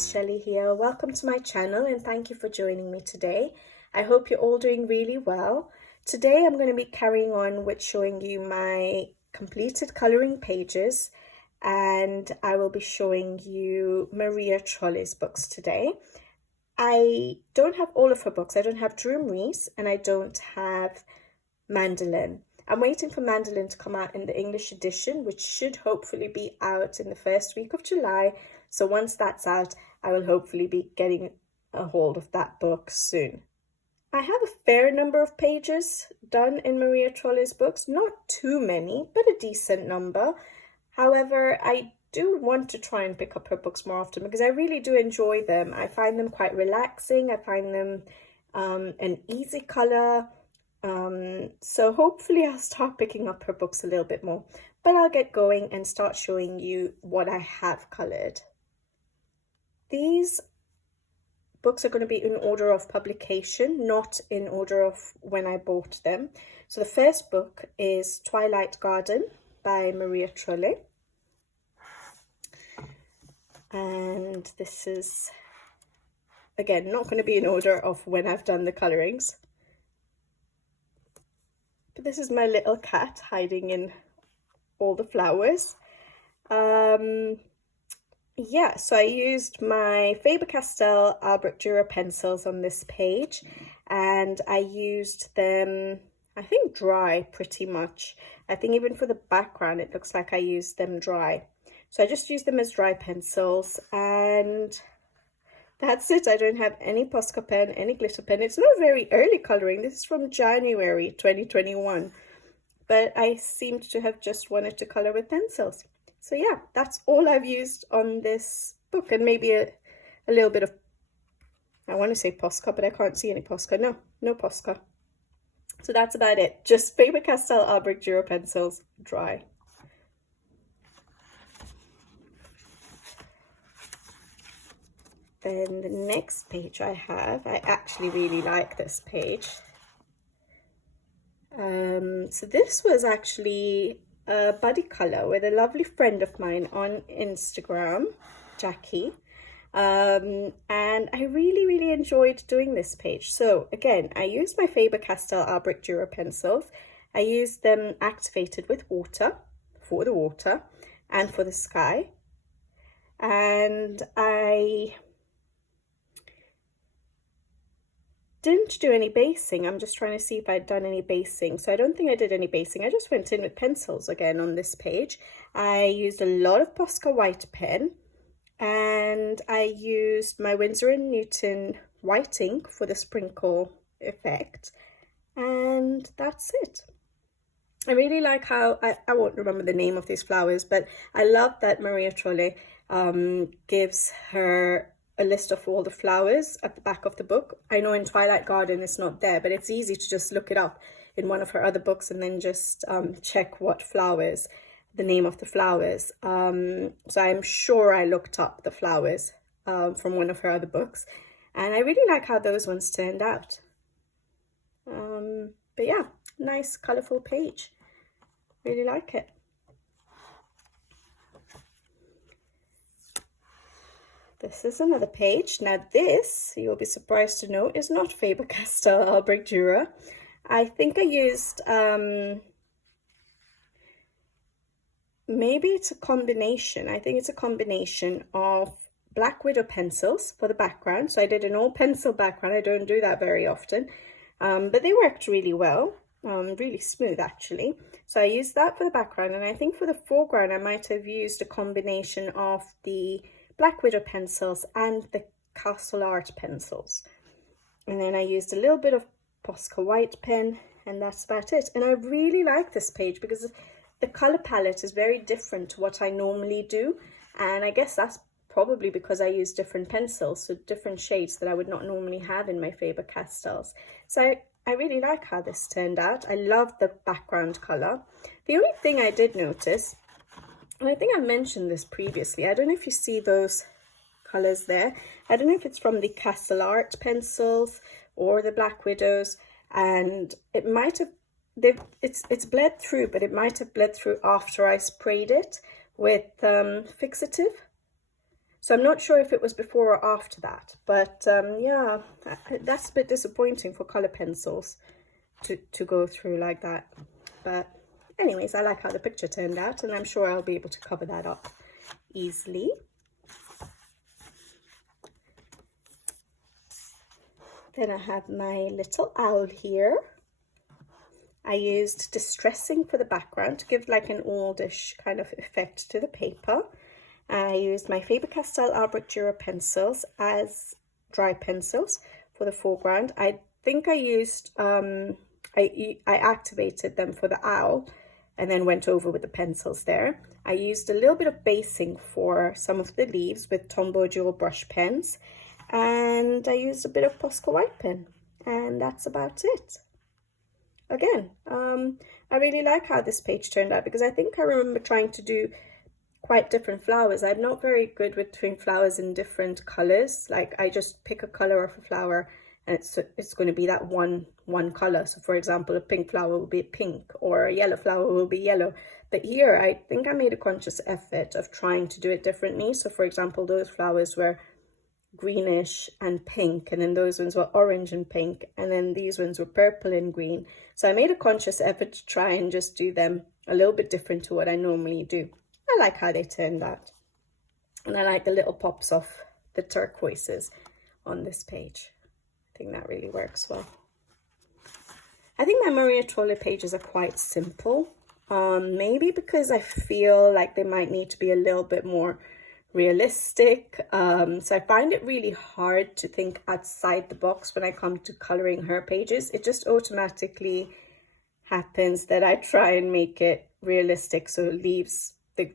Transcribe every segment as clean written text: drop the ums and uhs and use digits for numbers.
guys, Shelley here. Welcome to my channel and thank you for joining me today. I hope you're all doing really well. Today I'm going to be carrying on with showing you my completed colouring pages, and I will be showing you Maria Trolle's books today. I don't have all of her books. I don't have Drew Maurice and I don't have Mandolin. I'm waiting for Mandolin to come out in the English edition, which should hopefully be out in the first week of July. So once that's out, I will hopefully be getting a hold of that book soon. I have a fair number of pages done in Maria Trolle's books, not too many, but a decent number. However, I do want to try and pick up her books more often because I really do enjoy them. I find them quite relaxing. I find them an easy colour. So hopefully I'll start picking up her books a little bit more, but I'll get going and start showing you what I have coloured. These books are going to be in order of publication, not in order of when I bought them. So the first book is Twilight Garden by Maria Trolle. And this is, again, not going to be in order of when I've done the colourings. But this is my little cat hiding in all the flowers. Yeah, so I used my Faber-Castell Albrecht Dürer pencils on this page, and I used them, I think, dry pretty much. I think even for the background it looks like I used them dry. So I just used them as dry pencils, and that's it. I don't have any Posca pen, any glitter pen. It's not very early colouring. This is from January 2021, but I seemed to have just wanted to colour with pencils. So yeah, that's all I've used on this book, and maybe a little bit of, I want to say Posca, but I can't see any Posca. No Posca. So that's about it. Just Faber-Castell Albrecht Dürer pencils, dry. Then the next page I have, I actually really like this page. So this was actually a buddy colour with a lovely friend of mine on Instagram, Jackie. And I really enjoyed doing this page. So again, I used my Faber-Castell Albrecht Dürer pencils. I used them activated with water, for the water and for the sky. And I didn't do any basing. I'm just trying to see if I'd done any basing. So I don't think I did any basing. I just went in with pencils again on this page. I used a lot of Posca white pen, and I used my Winsor & Newton white ink for the sprinkle effect, and that's it. I really like how, I won't remember the name of these flowers, but I love that Maria Trolle gives her a list of all the flowers at the back of the book. I know in Twilight Garden it's not there, but it's easy to just look it up in one of her other books and then just check what flowers, the name of the flowers. So I'm sure I looked up the flowers from one of her other books, and I really like how those ones turned out. But yeah, nice colourful page. Really like it. This is another page. Now this, you'll be surprised to know, is not Faber-Castell Albrecht Dürer. I think I used, maybe it's a combination. I think it's a combination of Black Widow pencils for the background. So I did an all pencil background. I don't do that very often, but they worked really well, really smooth actually. So I used that for the background, and I think for the foreground I might have used a combination of the Black Widow pencils and the Castle Art pencils, and then I used a little bit of Posca white pen, and that's about it. And I really like this page because the color palette is very different to what I normally do, and I guess that's probably because I use different pencils, so different shades that I would not normally have in my Faber-Castells. So I really like how this turned out. I love the background color. The only thing I did notice, and I think I mentioned this previously, I don't know if you see those colors there. I don't know if it's from the Castle Art pencils or the Black Widows, and it might have, it's bled through, but it might have bled through after I sprayed it with fixative. So I'm not sure if it was before or after that, but yeah, that's a bit disappointing for color pencils to go through like that. But anyways, I like how the picture turned out, and I'm sure I'll be able to cover that up easily. Then I have my little owl here. I used distressing for the background to give like an oldish kind of effect to the paper. I used my Faber-Castell Albrecht Dürer pencils as dry pencils for the foreground. I think I used, I activated them for the owl and then went over with the pencils there. I used a little bit of basing for some of the leaves with Tombow dual brush pens, and I used a bit of Posca white pen, and that's about it. Again, I really like how this page turned out, because I think I remember trying to do quite different flowers. I'm not very good with doing flowers in different colors. Like, I just pick a color of a flower and it's going to be that one color. So for example, a pink flower will be pink, or a yellow flower will be yellow. But here I think I made a conscious effort of trying to do it differently. So for example, those flowers were greenish and pink, and then those ones were orange and pink, and then these ones were purple and green. So I made a conscious effort to try and just do them a little bit different to what I normally do. I like how they turned out, and I like the little pops of the turquoises on this page. I think that really works well. I think my Maria Trolle pages are quite simple, maybe because I feel like they might need to be a little bit more realistic. So I find it really hard to think outside the box when I come to coloring her pages. It just automatically happens that I try and make it realistic. So the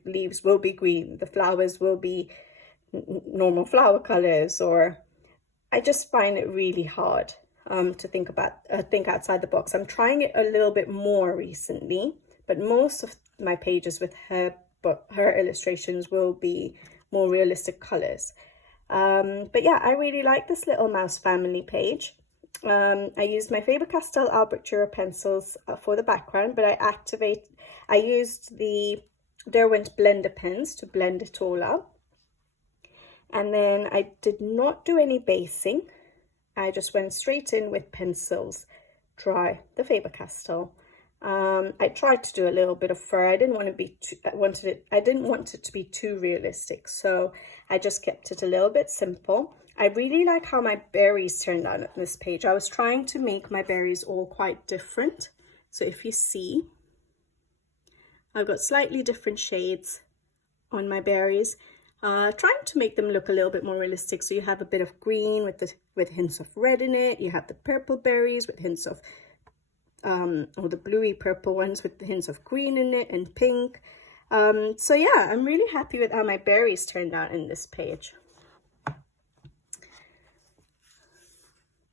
leaves will be green, the flowers will be normal flower colors, or I just find it really hard to think outside the box. I'm trying it a little bit more recently, but most of my pages with her illustrations will be more realistic colors. But yeah, I really like this little mouse family page. I used my Faber-Castell Albrecht Dürer pencils for the background, but I used the Derwent blender pens to blend it all up. And then I did not do any basing. I just went straight in with pencils, dry, the Faber-Castell. I tried to do a little bit of fur. I didn't want it to be too realistic, so I just kept it a little bit simple. I really like how my berries turned out on this page. I was trying to make my berries all quite different. So if you see, I've got slightly different shades on my berries, trying to make them look a little bit more realistic. So you have a bit of green with hints of red in it. You have the purple berries with hints of or the bluey purple ones with hints of green in it and pink. So yeah, I'm really happy with how my berries turned out in this page.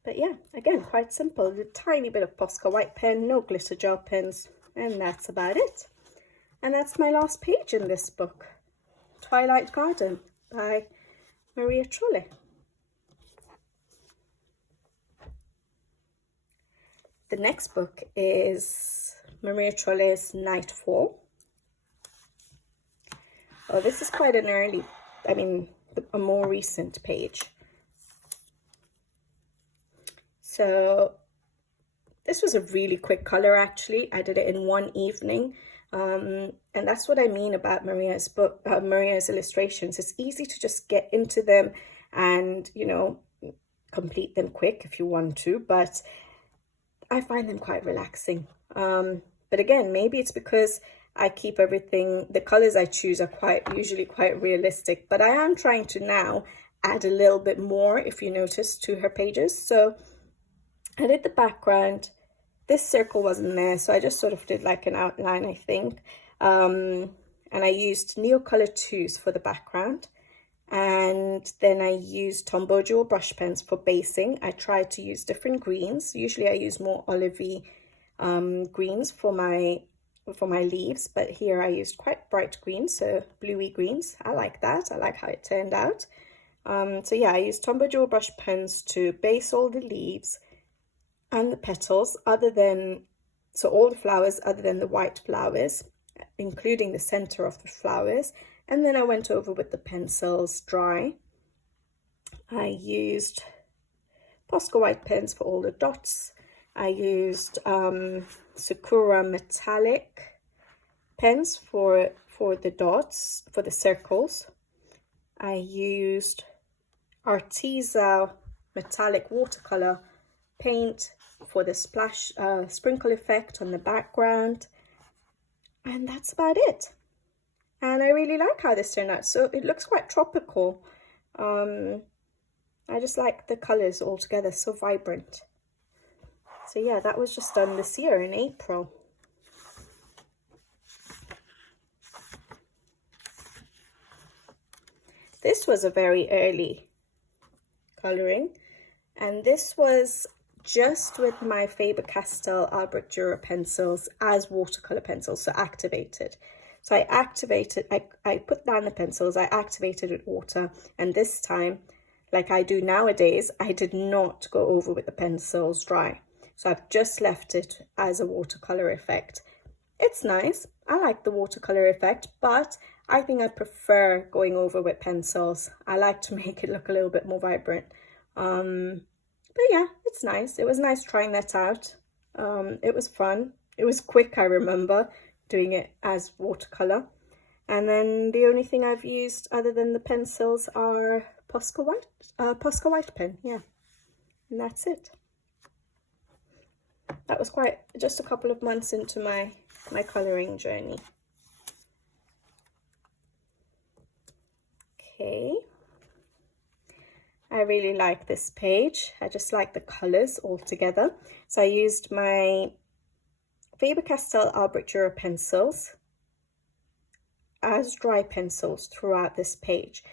But yeah, again, quite simple. A tiny bit of Posca white pen, no glitter gel pens, and that's about it. And that's my last page in this book, Twilight Garden by Maria Trolle. The next book is Maria Trolle's Nightfall. Oh, this is quite an a more recent page. So this was a really quick color, actually. I did it in one evening. And that's what I mean about Maria's book, Maria's illustrations. It's easy to just get into them and, you know, complete them quick if you want to, but I find them quite relaxing. But again, maybe it's because I keep everything, the colors I choose are usually quite realistic, but I am trying to now add a little bit more, if you notice, to her pages. So I did the background. This circle wasn't there, so I just sort of did like an outline, I think. And I used Neocolor 2s for the background. And then I used Tombow dual brush pens for basing. I tried to use different greens. Usually I use more olivey greens for my leaves, but here I used quite bright greens, so bluey greens. I like that. I like how it turned out. So yeah, I used Tombow dual brush pens to base all the leaves and the petals, so all the flowers other than the white flowers, including the center of the flowers. And then I went over with the pencils dry. I used Posca white pens for all the dots. I used Sakura metallic pens for the dots, for the circles. I used Arteza metallic watercolor paint for the splash sprinkle effect on the background, and that's about it. And I really like how this turned out. So it looks quite tropical. I just like the colors all together, so vibrant. So yeah, that was just done this year in April. This was a very early coloring, and this was just with my Faber-Castell Albrecht Dürer pencils as watercolor pencils, so activated. So I put down the pencils, I activated with water, and this time, like I do nowadays, I did not go over with the pencils dry. So I've just left it as a watercolor effect. It's nice, I like the watercolor effect, but I think I prefer going over with pencils. I like to make it look a little bit more vibrant. But yeah, it's nice. It was nice trying that out. It was fun. It was quick, I remember doing it as watercolor. And then the only thing I've used other than the pencils are Posca white pen, yeah. And that's it. That was just a couple of months into my colouring journey. Okay. I really like this page. I just like the colours all together. So I used my Faber-Castell Albrecht Dürer pencils as dry pencils throughout this page.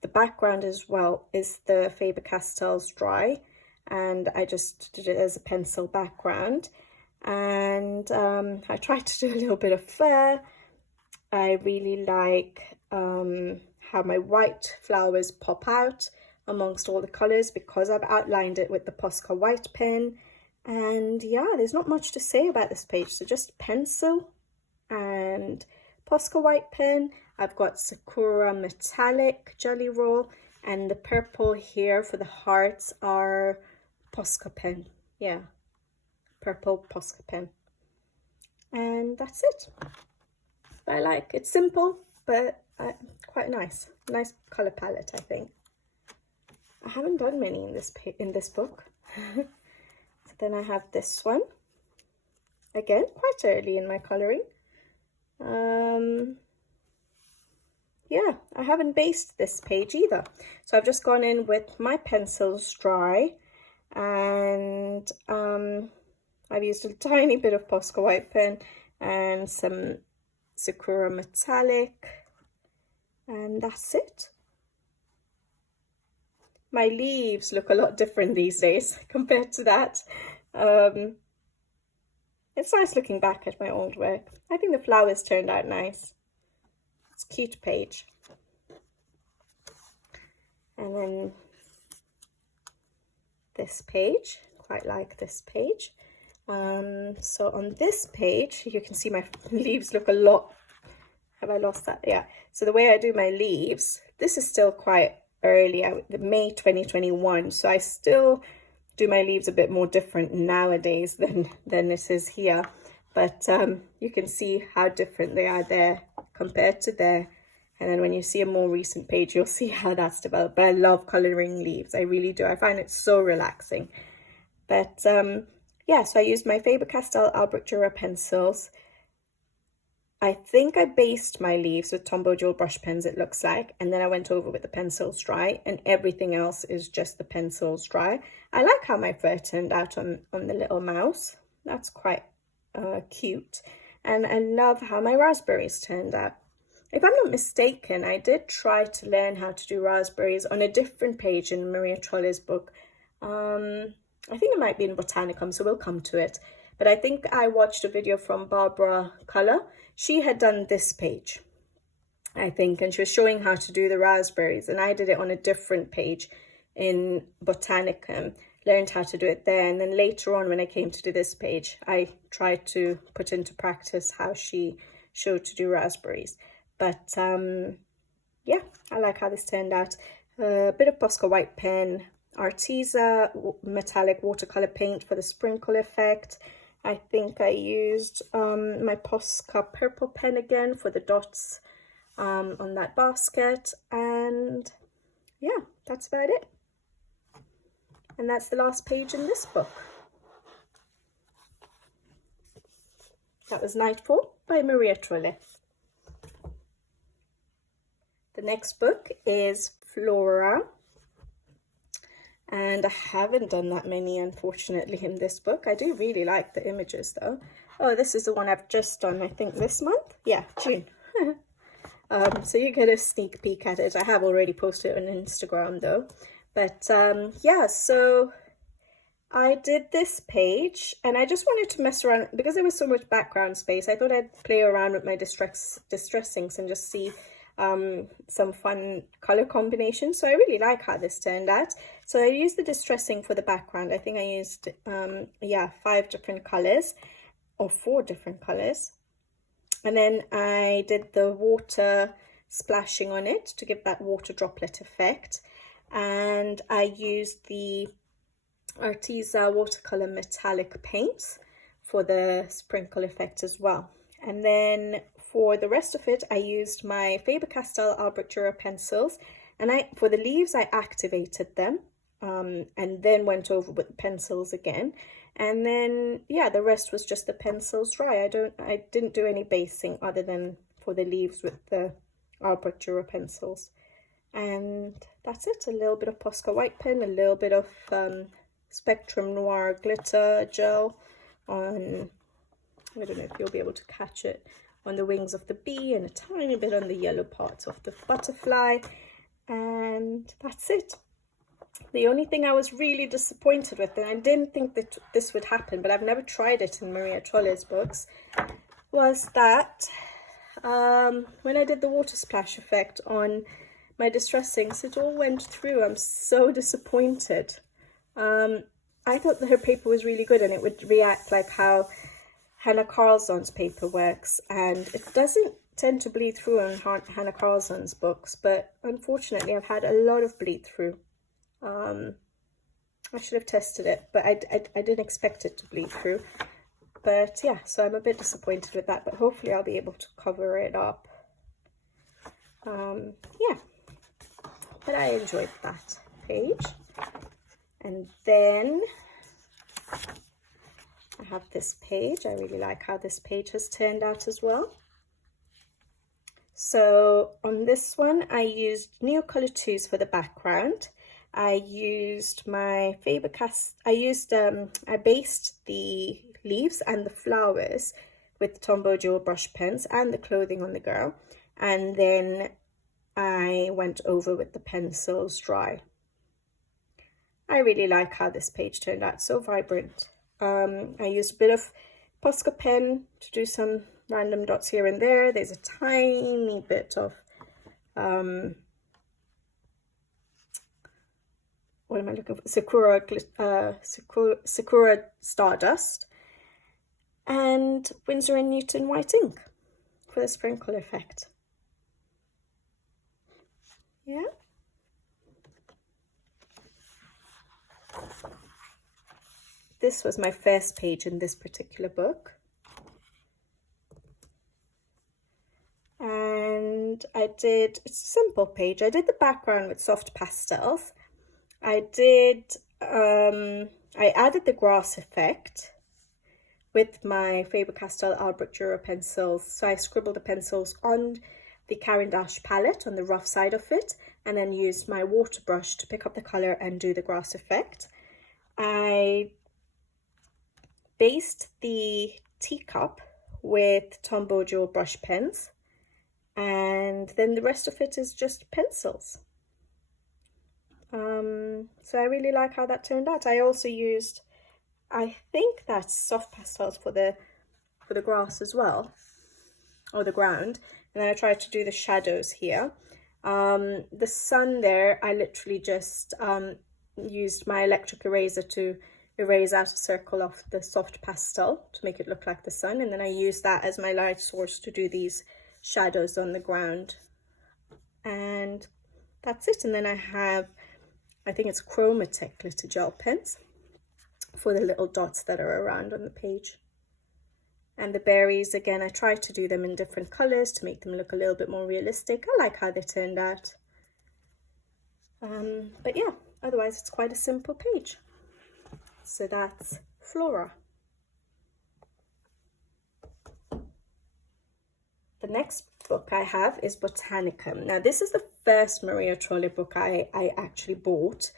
The background as well is the Faber-Castell's dry, and I just did it as a pencil background. And I tried to do a little bit of fur. I really like how my white flowers pop out amongst all the colours because I've outlined it with the Posca white pen. And yeah, there's not much to say about this page. So just pencil and Posca white pen. I've got Sakura metallic jelly roll, and the purple here for the hearts are Posca pen. Yeah, purple Posca pen. And that's it. I like it's simple, but quite nice. Nice colour palette, I think. I haven't done many in this book. So then I have this one. Again, quite early in my colouring. Yeah, I haven't based this page either. So I've just gone in with my pencils dry, and I've used a tiny bit of Posca white pen and some Sakura metallic, and that's it. My leaves look a lot different these days compared to that. It's nice looking back at my old work. I think the flowers turned out nice. It's a cute page. And then this page, quite like this page. So on this page, you can see my leaves look a lot. Have I lost that? Yeah. So the way I do my leaves, this is still quite early, May 2021. So I still do my leaves a bit more different nowadays than this is here. But you can see how different they are there compared to there. And then when you see a more recent page, you'll see how that's developed. But I love colouring leaves. I really do. I find it so relaxing. But yeah, so I used my Faber-Castell Albrecht Dürer pencils. I think I based my leaves with Tombow Jewel brush pens, it looks like. And then I went over with the pencils dry. And everything else is just the pencils dry. I like how my fur turned out on the little mouse. That's quite cute. And I love how my raspberries turned out. If I'm not mistaken, I did try to learn how to do raspberries on a different page in Maria Trolle's book. I think it might be in Botanica, so we'll come to it. But I think I watched a video from Barbara Colour. She had done this page, I think, and she was showing how to do the raspberries. And I did it on a different page in Botanica, learned how to do it there. And then later on, when I came to do this page, I tried to put into practice how she showed to do raspberries. But yeah, I like how this turned out. A bit of Posca white pen, Arteza metallic watercolor paint for the sprinkle effect. I think I used my Posca purple pen again for the dots on that basket, and yeah, that's about it. And that's the last page in this book. That was Nightfall by Maria Trolle. The next book is Flora, and I haven't done that many, unfortunately, in this book. I do really like the images though. Oh, this is the one I've just done, I think this month. Yeah, June. So you get a sneak peek at it. I have already posted it on Instagram though. But yeah, so I did this page and I just wanted to mess around because there was so much background space. I thought I'd play around with my distressings and just see some fun color combinations. So I really like how this turned out. So I used the distressing for the background. I think I used yeah, 5 different colors or 4 different colors, and then I did the water splashing on it to give that water droplet effect, and I used the Arteza watercolor metallic paints for the sprinkle effect as well. And then for the rest of it, I used my Faber-Castell Albrecht Dürer pencils, and for the leaves I activated them and then went over with the pencils again. And then yeah, the rest was just the pencils dry. I didn't do any basing other than for the leaves with the Albrecht Dürer pencils. And that's it. A little bit of Posca white pen, a little bit of Spectrum Noir glitter gel on, I don't know if you'll be able to catch it, on the wings of the bee, and a tiny bit on the yellow parts of the butterfly, and that's it. The only thing I was really disappointed with, and I didn't think that this would happen, but I've never tried it in Maria Trolle's books, was that when I did the water splash effect on my distressings, it all went through. I'm so disappointed. I thought that her paper was really good and it would react like how Hannah Carlson's paper works, and it doesn't tend to bleed through on Hannah Carlson's books, but unfortunately I've had a lot of bleed through. I should have tested it, but I didn't expect it to bleed through. But yeah, so I'm a bit disappointed with that, but hopefully I'll be able to cover it up. Yeah, but I enjoyed that page. And then I have this page. I really like how this page has turned out as well. So on this one, I used Neocolor 2s for the background. I used my Faber-Castell, I based the leaves and the flowers with Tombow Jewel brush pens and the clothing on the girl. And then I went over with the pencils dry. I really like how this page turned out, so vibrant. I used a bit of Posca pen to do some random dots here and there. There's a tiny bit of what am I looking for? Sakura Stardust, and Winsor & Newton white ink for the sprinkle effect. Yeah. This was my first page in this particular book. And it's a simple page. I did the background with soft pastels. I added the grass effect with my Faber-Castell Albrecht Dürer pencils. So I scribbled the pencils on the Caran d'Ache palette on the rough side of it, and then used my water brush to pick up the color and do the grass effect. I based the teacup with Tombow Jewel brush pens, and then the rest of it is just pencils. So I really like how that turned out. I also used, I think that's soft pastels for the grass as well, or the ground, and then I tried to do the shadows here. The sun there, I literally just used my electric eraser to erase out a circle of the soft pastel to make it look like the sun, and then I used that as my light source to do these shadows on the ground and that's it. And then I have, I think it's Chromatic glitter gel pens for the little dots that are around on the page. And the berries, again, I tried to do them in different colors to make them look a little bit more realistic. I like how they turned out. But yeah, otherwise it's quite a simple page. So that's Flora. The next book I have is Botanica. Now this is the first Maria Trolle book I actually bought.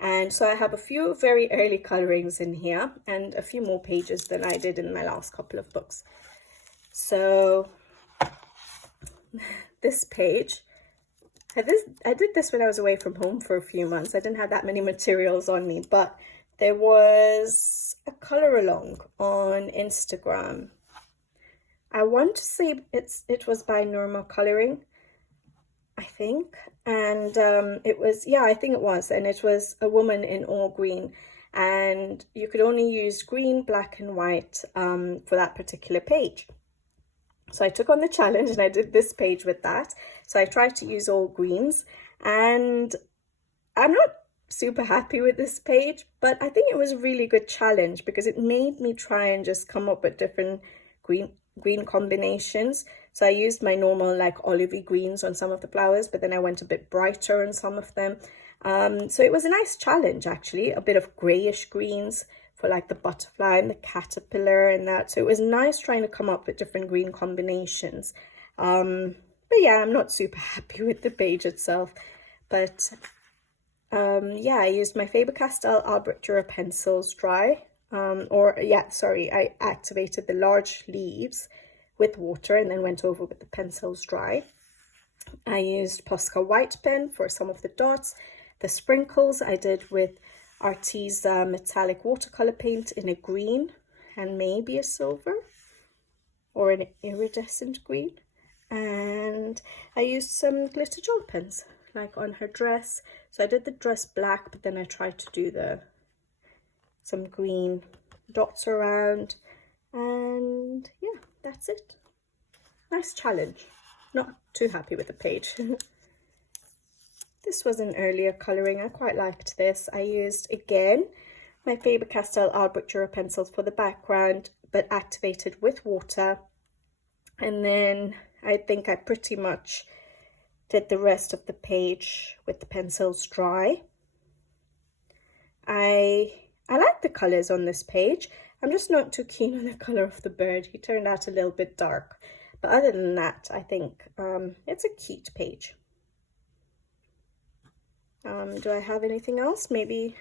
And so I have a few very early colorings in here and a few more pages than I did in my last couple of books. So this page, I did this when I was away from home for a few months. I didn't have that many materials on me, but there was a color along on Instagram. I want to say it was by Norma Coloring, I think, and it was, yeah, I think it was, and it was a woman in all green, and you could only use green, black and white for that particular page. So I took on the challenge and I did this page with that. So I tried to use all greens, and I'm not super happy with this page, but I think it was a really good challenge because it made me try and just come up with different green combinations. So I used my normal like olivey greens on some of the flowers, but then I went a bit brighter on some of them. So it was a nice challenge actually, a bit of grayish greens for like the butterfly and the caterpillar and that. So it was nice trying to come up with different green combinations. But yeah, I'm not super happy with the page itself. But yeah, I used my Faber-Castell Albrecht Dürer pencils dry. I activated the large leaves with water and then went over with the pencils dry. I used Posca white pen for some of the dots. The sprinkles I did with Arteza metallic watercolor paint in a green and maybe a silver or an iridescent green. And I used some glitter gel pens like on her dress. So I did the dress black, but then I tried to do some green dots around, and yeah, that's it. Nice challenge. Not too happy with the page. This was an earlier colouring. I quite liked this. I used again my Faber-Castell Albrecht Dürer pencils for the background, but activated with water. And then I think I pretty much did the rest of the page with the pencils dry. I like the colours on this page. I'm just not too keen on the colour of the bird. He turned out a little bit dark. But other than that, I think it's a cute page. Do I have anything else? Maybe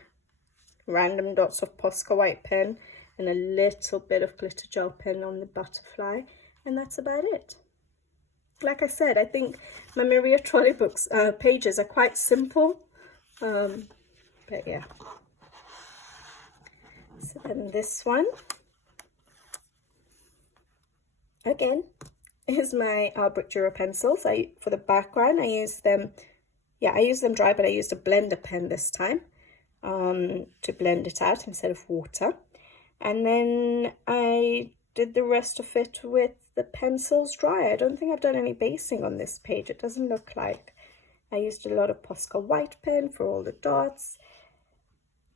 random dots of Posca white pen and a little bit of glitter gel pen on the butterfly. And that's about it. Like I said, I think my Maria Trolle books pages are quite simple. But yeah. So then this one, again, is my Albrecht Dürer pencils. For the background, I use them dry, but I used a blender pen this time to blend it out instead of water. And then I did the rest of it with the pencils dry. I don't think I've done any basing on this page. It doesn't look like. I used a lot of Posca white pen for all the dots.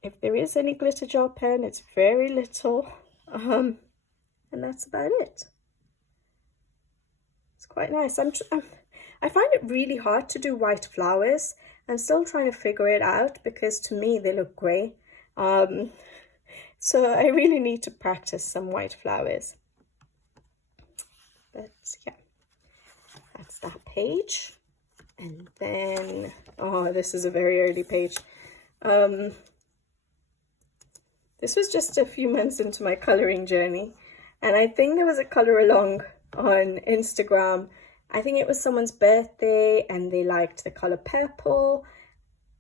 If there is any glitter gel pen, it's very little. And that's about it. It's quite nice. I find it really hard to do white flowers. I'm still trying to figure it out because to me they look grey. So I really need to practice some white flowers. But yeah, that's that page. And then, oh, this is a very early page. This was just a few months into my colouring journey. And I think there was a colour along on Instagram. I think it was someone's birthday and they liked the colour purple.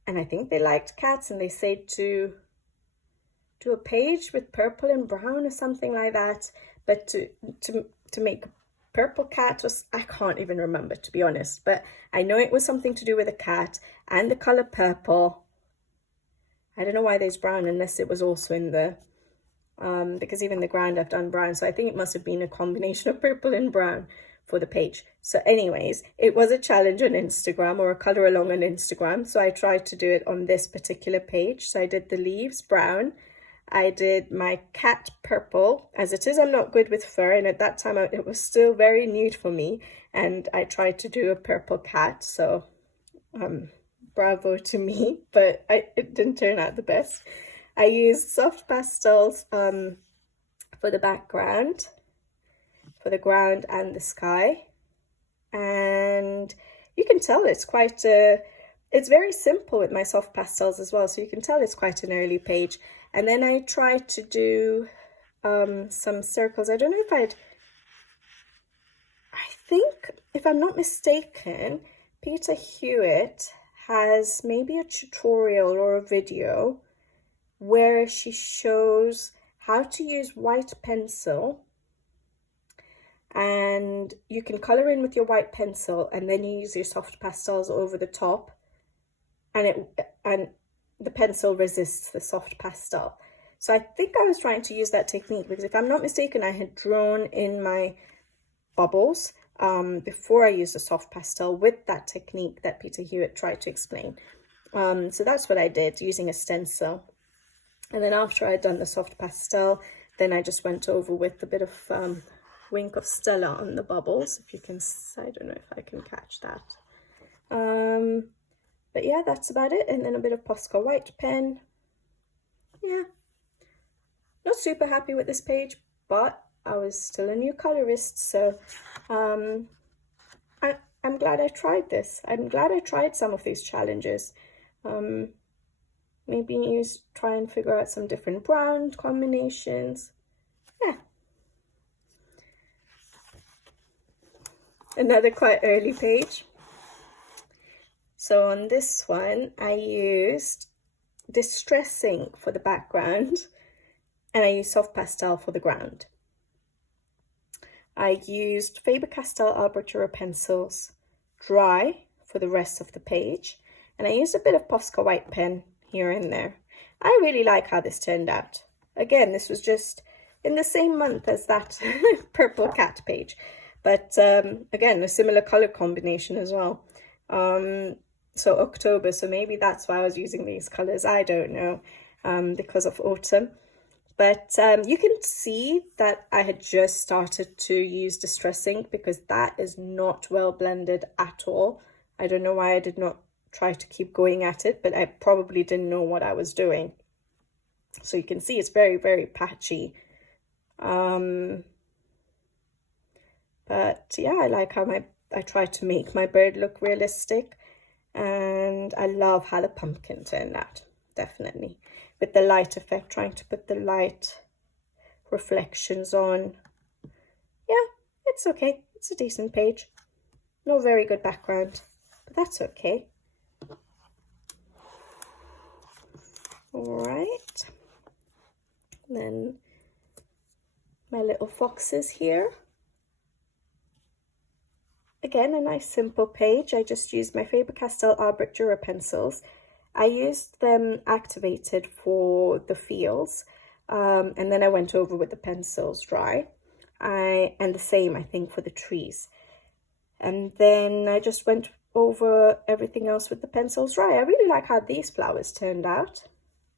And I think they liked cats and they said to do a page with purple and brown or something like that. But to make a purple cat was, I can't even remember, to be honest. But I know it was something to do with a cat and the colour purple. I don't know why there's brown unless it was also in the, because even the ground I've done brown. So I think it must have been a combination of purple and brown for the page. So anyways, it was a challenge on Instagram, or a color along on Instagram. So I tried to do it on this particular page. So I did the leaves brown. I did my cat purple. As it is, I'm not good with fur, and at that time it was still very new for me, and I tried to do a purple cat. So bravo to me, but it didn't turn out the best. I used soft pastels for the background, for the ground and the sky. And you can tell it's quite it's very simple with my soft pastels as well, so you can tell it's quite an early page. And then I tried to do some circles. I don't know if I think, if I'm not mistaken, Peter Hewitt has maybe a tutorial or a video where she shows how to use white pencil, and you can color in with your white pencil and then you use your soft pastels over the top, and the pencil resists the soft pastel. So I think I was trying to use that technique because, if I'm not mistaken, I had drawn in my bubbles before I used the soft pastel with that technique that Peter Hewitt tried to explain. So that's what I did, using a stencil. And then after I'd done the soft pastel, then I just went over with a bit of Wink of Stella on the bubbles. If you can, I don't know if I can catch that. But yeah, that's about it. And then a bit of Posca white pen. Yeah, not super happy with this page, but I was still a new colorist, so I'm glad I tried this. I'm glad I tried some of these challenges. Maybe try and figure out some different brown combinations. Yeah. Another quite early page. So on this one, I used Distressing for the background, and I used soft pastel for the ground. I used Faber-Castell Arboritura pencils dry for the rest of the page, and I used a bit of Posca white pen here and there. I really like how this turned out. Again, this was just in the same month as that purple cat page, but again, a similar color combination as well. So October, so maybe that's why I was using these colors, I don't know, because of autumn. But you can see that I had just started to use Distressing, because that is not well blended at all. I don't know why I did not try to keep going at it, but I probably didn't know what I was doing. So you can see it's very, very patchy. But yeah, I like how I tried to make my bird look realistic, and I love how the pumpkin turned out, definitely. With the light effect, trying to put the light reflections on. Yeah, it's okay. It's a decent page. No very good background, but that's okay. All right. Then my little foxes here. Again, a nice simple page. I just used my Faber-Castell Arboritura pencils. I used them activated for the fields, and then I went over with the pencils dry. And the same, I think, for the trees. And then I just went over everything else with the pencils dry. I really like how these flowers turned out.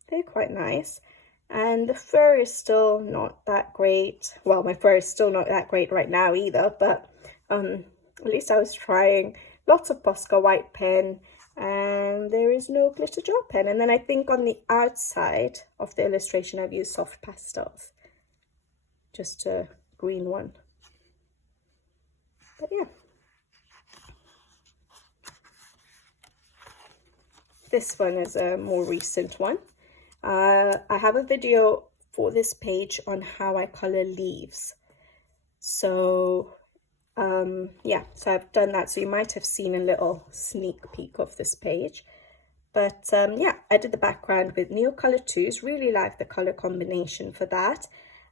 They're quite nice. And the fur is still not that great. Well, my fur is still not that great right now either, but at least I was trying. Lots of Posca white pen, and there is no glitter gel pen. And then I think on the outside of the illustration I've used soft pastels, just a green one. But yeah, this one is a more recent one. I have a video for this page on how I color leaves, so yeah, so I've done that, so you might have seen a little sneak peek of this page. But yeah, I did the background with Neocolor 2s. Really like the color combination for that.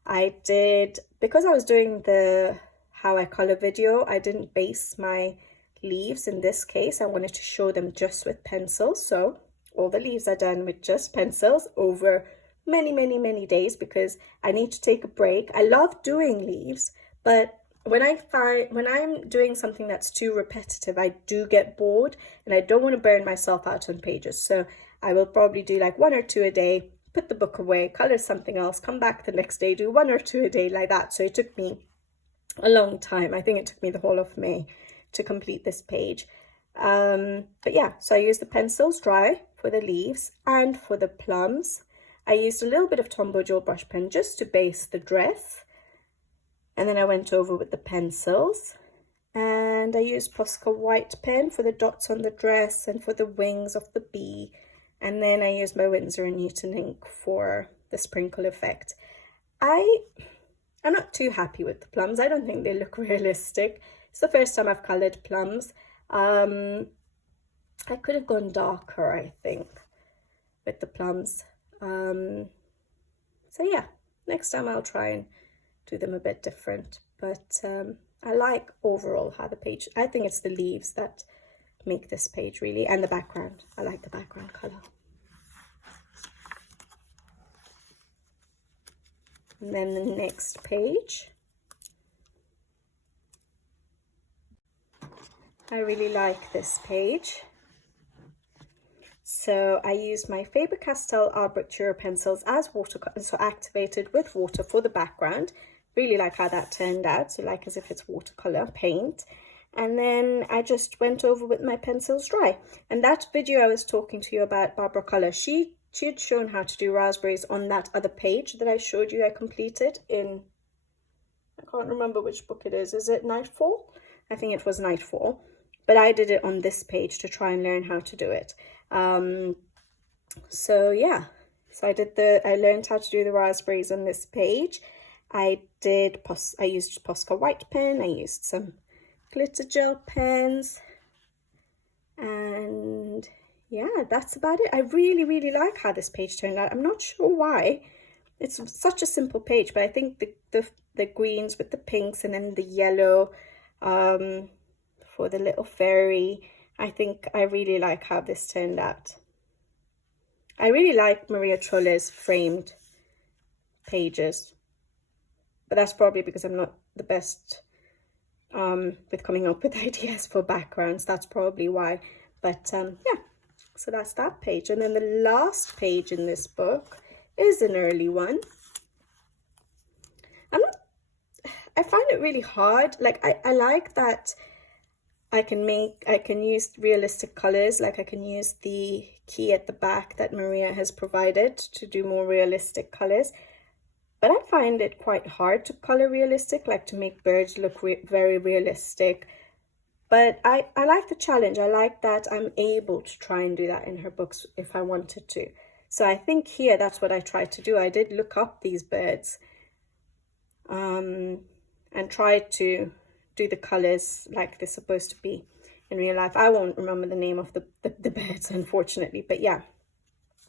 I did, because I was doing the how I color video, I didn't base my leaves in this case. I wanted to show them just with pencils, so all the leaves are done with just pencils over many days, because I need to take a break. I love doing leaves, but when I'm doing something that's too repetitive, I do get bored and I don't want to burn myself out on pages. So I will probably do like 1 or 2 a day, put the book away, color something else, come back the next day, do 1 or 2 a day like that. So it took me a long time. I think it took me the whole of May to complete this page. But yeah, so I used the pencils dry for the leaves and for the plums. I used a little bit of Tombow gel brush pen just to base the dress. And then I went over with the pencils, and I used Posca white pen for the dots on the dress and for the wings of the bee. And then I used my Winsor & Newton ink for the sprinkle effect. I'm not too happy with the plums. I don't think they look realistic. It's the first time I've colored plums. I could have gone darker, I think, with the plums. So yeah, next time I'll try and do them a bit different, but I like overall how the page, I think it's the leaves that make this page really, and the background. I like the background color. And then the next page, I really like this page. So I used my Faber-Castell Arboritura pencils as watercolor, so activated with water for the background. Really like how that turned out, so like as if it's watercolor paint. And then I just went over with my pencils dry. And that video I was talking to you about, Barbara Color, she had shown how to do raspberries on that other page that I showed you I completed in, I can't remember which book it is it Nightfall? I think it was Nightfall. But I did it on this page to try and learn how to do it. So yeah, so I learned how to do the raspberries on this page. I used Posca white pen, I used some glitter gel pens, and yeah, that's about it. I really like how this page turned out. I'm not sure why. It's such a simple page, but I think the greens with the pinks and then the yellow for the little fairy, I think I really like how this turned out. I really like Maria Trolle's framed pages, but that's probably because I'm not the best with coming up with ideas for backgrounds. That's probably why. But yeah, so that's that page. And then the last page in this book is an early one. I find it really hard. Like I like that I can use realistic colors, like I can use the key at the back that Maria has provided to do more realistic colors. But I find it quite hard to color realistic, like to make birds look very realistic. But I like the challenge. I like that I'm able to try and do that in her books if I wanted to. So I think here that's what I tried to do. I did look up these birds and tried to do the colors like they're supposed to be in real life. I won't remember the name of the birds, unfortunately, but yeah,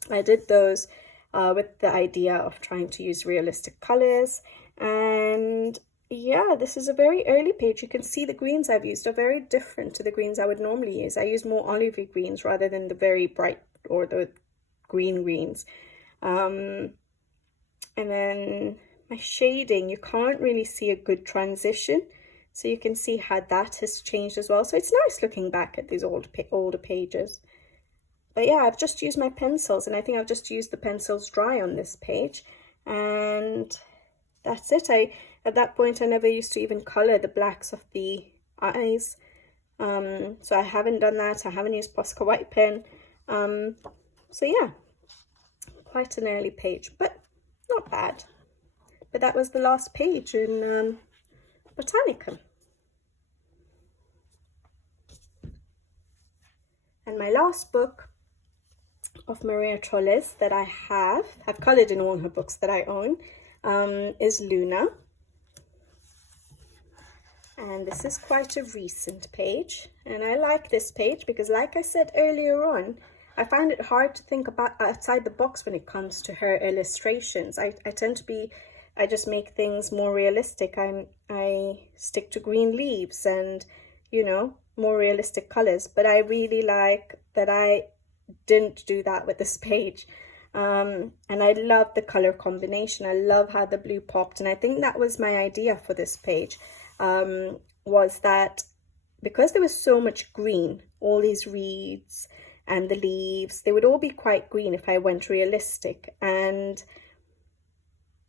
I did those with the idea of trying to use realistic colors. And yeah, this is a very early page. You can see the greens I've used are very different to the greens I would normally use. I use more olivey greens rather than the very bright or the green greens. And then my shading, you can't really see a good transition. So you can see how that has changed as well. So it's nice looking back at these older pages. But yeah, I've just used my pencils, and I think I've just used the pencils dry on this page. And that's it. At that point, I never used to even color the blacks of the eyes. So I haven't done that. I haven't used Posca white pen. So yeah, quite an early page, but not bad. But that was the last page in Botanica. And my last book of Maria Trolle's that I have coloured in all her books that I own, is Luna. And this is quite a recent page. And I like this page because, like I said earlier on, I find it hard to think about outside the box when it comes to her illustrations. I tend to be, I just make things more realistic. I stick to green leaves and, you know, more realistic colors. But I really like that I didn't do that with this page. And I love the color combination. I love how the blue popped. And I think that was my idea for this page. was that because there was so much green, all these reeds and the leaves, they would all be quite green if I went realistic. And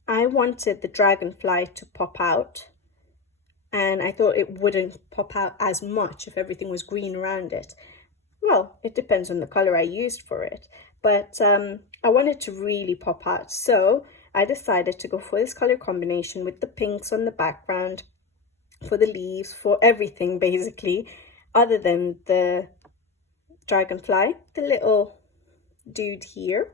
I wanted the dragonfly to pop out, and I thought it wouldn't pop out as much if everything was green around it. Well, it depends on the color I used for it, but I wanted to really pop out. So I decided to go for this color combination with the pinks on the background, for the leaves, for everything basically, other than the dragonfly, the little dude here.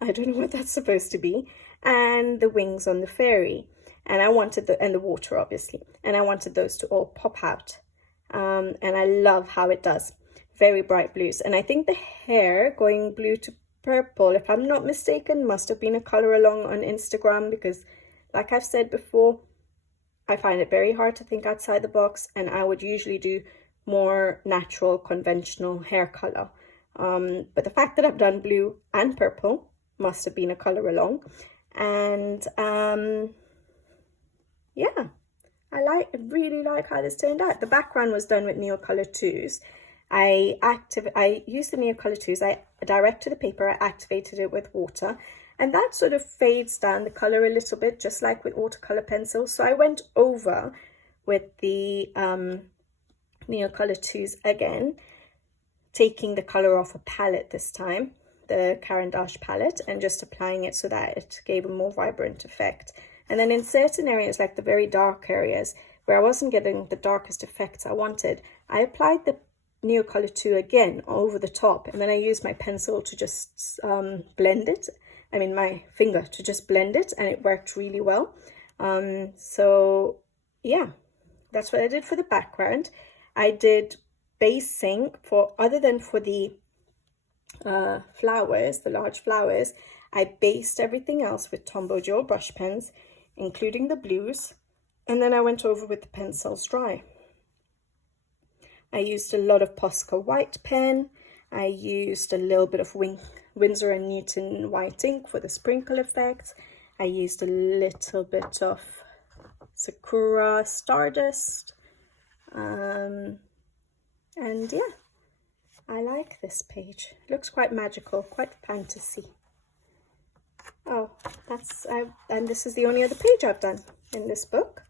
I don't know what that's supposed to be, and the wings on the fairy. And I wanted and the water obviously, and I wanted those to all pop out. And I love how it does. Very bright blues. And I think the hair going blue to purple, if I'm not mistaken, must have been a color along on Instagram, because like I've said before, I find it very hard to think outside the box, and I would usually do more natural, conventional hair color. But the fact that I've done blue and purple must have been a color along. And yeah, I really like how this turned out. The background was done with Neocolor 2s. I used the Neocolor 2s, I direct to the paper, I activated it with water, and that sort of fades down the color a little bit, just like with watercolor pencils. So I went over with the Neocolor 2s again, taking the color off a palette this time, the Caran d'Ache palette, and just applying it so that it gave a more vibrant effect. And then in certain areas, like the very dark areas, where I wasn't getting the darkest effects I wanted, I applied the Neocolor 2 again over the top, and then I used my pencil to just blend it. I mean my finger to just blend it, and it worked really well. So yeah, that's what I did for the background. I did basing for, other than for the flowers, the large flowers, I based everything else with Tombow Dual brush pens, including the blues, and then I went over with the pencils dry. I used a lot of Posca white pen. I used a little bit of Winsor & Newton white ink for the sprinkle effects. I used a little bit of Sakura Stardust. And yeah, I like this page. It looks quite magical, quite fantasy. Oh, and this is the only other page I've done in this book.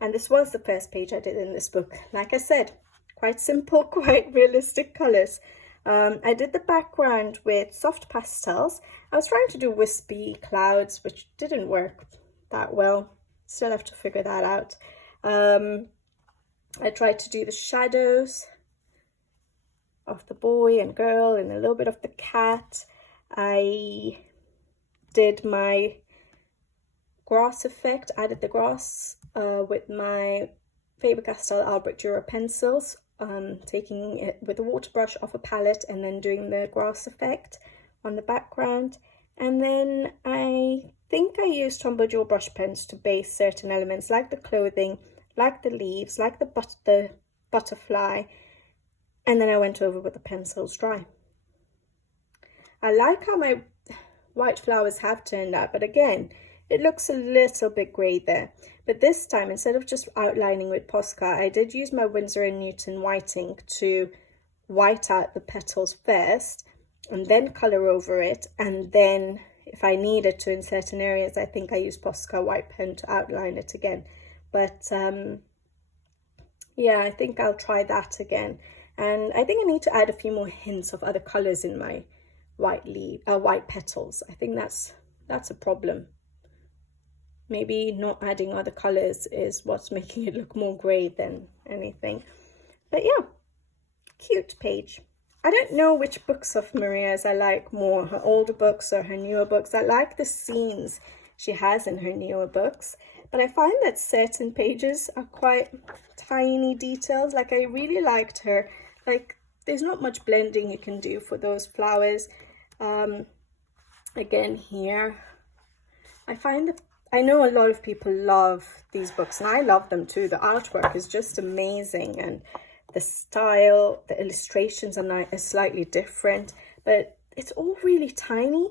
And this was the first page I did in this book. Like I said, quite simple, quite realistic colors. I did the background with soft pastels. I was trying to do wispy clouds, which didn't work that well. Still have to figure that out. I tried to do the shadows of the boy and girl and a little bit of the cat. I did my grass effect, added the grass with my Faber-Castell Albrecht Dürer pencils, taking it with a water brush off a palette and then doing the grass effect on the background. And then I think I used Tombow Dual brush pens to base certain elements, like the clothing, like the leaves, like the butterfly, and then I went over with the pencils dry. I like how my white flowers have turned out, but again, it looks a little bit grey there. But this time, instead of just outlining with Posca, I did use my Winsor & Newton white ink to white out the petals first, and then colour over it, and then if I needed to in certain areas, I think I used Posca white pen to outline it again. But yeah, I think I'll try that again. And I think I need to add a few more hints of other colours in my white petals. I think that's a problem. Maybe not adding other colours is what's making it look more grey than anything. But yeah, cute page. I don't know which books of Maria's I like more, her older books or her newer books. I like the scenes she has in her newer books, but I find that certain pages are quite tiny details. Like I really liked her, like there's not much blending you can do for those flowers. Again here, I find that I know a lot of people love these books, and I love them too. The artwork is just amazing, and the style, the illustrations are slightly different, but it's all really tiny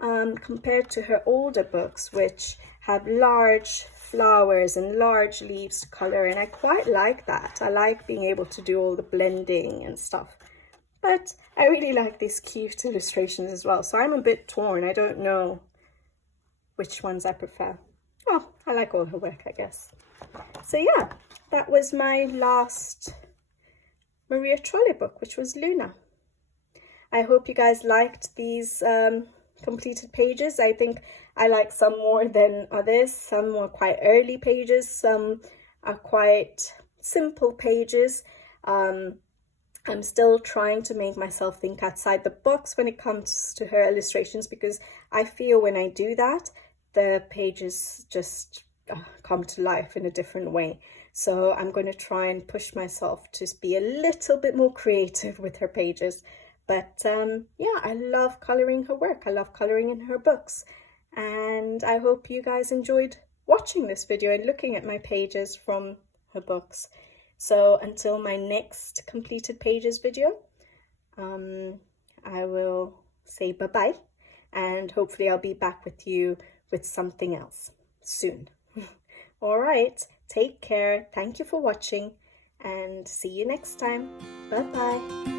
compared to her older books, which have large flowers and large leaves to color, and I quite like that. I like being able to do all the blending and stuff. But I really like these cute illustrations as well, so I'm a bit torn. I don't know which ones I prefer. Oh, I like all her work, I guess. So yeah, that was my last Maria Trolle book, which was Luna. I hope you guys liked these completed pages. I think I like some more than others. Some were quite early pages, some are quite simple pages. I'm still trying to make myself think outside the box when it comes to her illustrations, because I feel when I do that, the pages just come to life in a different way. So I'm going to try and push myself to be a little bit more creative with her pages. But yeah, I love coloring her work. I love coloring in her books. And I hope you guys enjoyed watching this video and looking at my pages from her books. So until my next completed pages video, I will say bye-bye, and hopefully I'll be back with you with something else soon. All right, take care. Thank you for watching, and see you next time. Bye-bye.